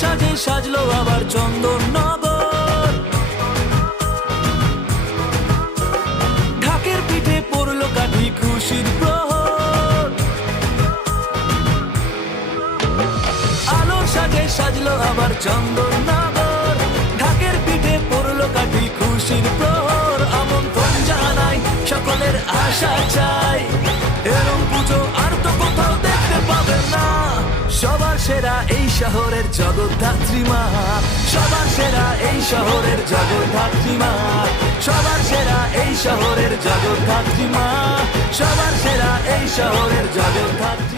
সাজে সাজলো আবার চন্দননগর। ঢাকের পিঠে পড়লো কাঠি খুশির প্রহর। আলোর সাজে সাজলো আবার চন্দননগর। ঢাকের পিঠে পড়লো কাঠি খুশির প্রহর। আমন্ত্রণ জানাই সকলের আশা চাই, এরম পুজো আর তো কোথাও দেখতে পাবেন না। সবার সেরা এই শহরের জগদ্ধাত্রী মা, সবার সেরা এই শহরের জগদ্ধাত্রী মা, সবার সেরা এই শহরের জগদ্ধাত্রী মা, সবার সেরা এই শহরের জগদ্ধাত্রী।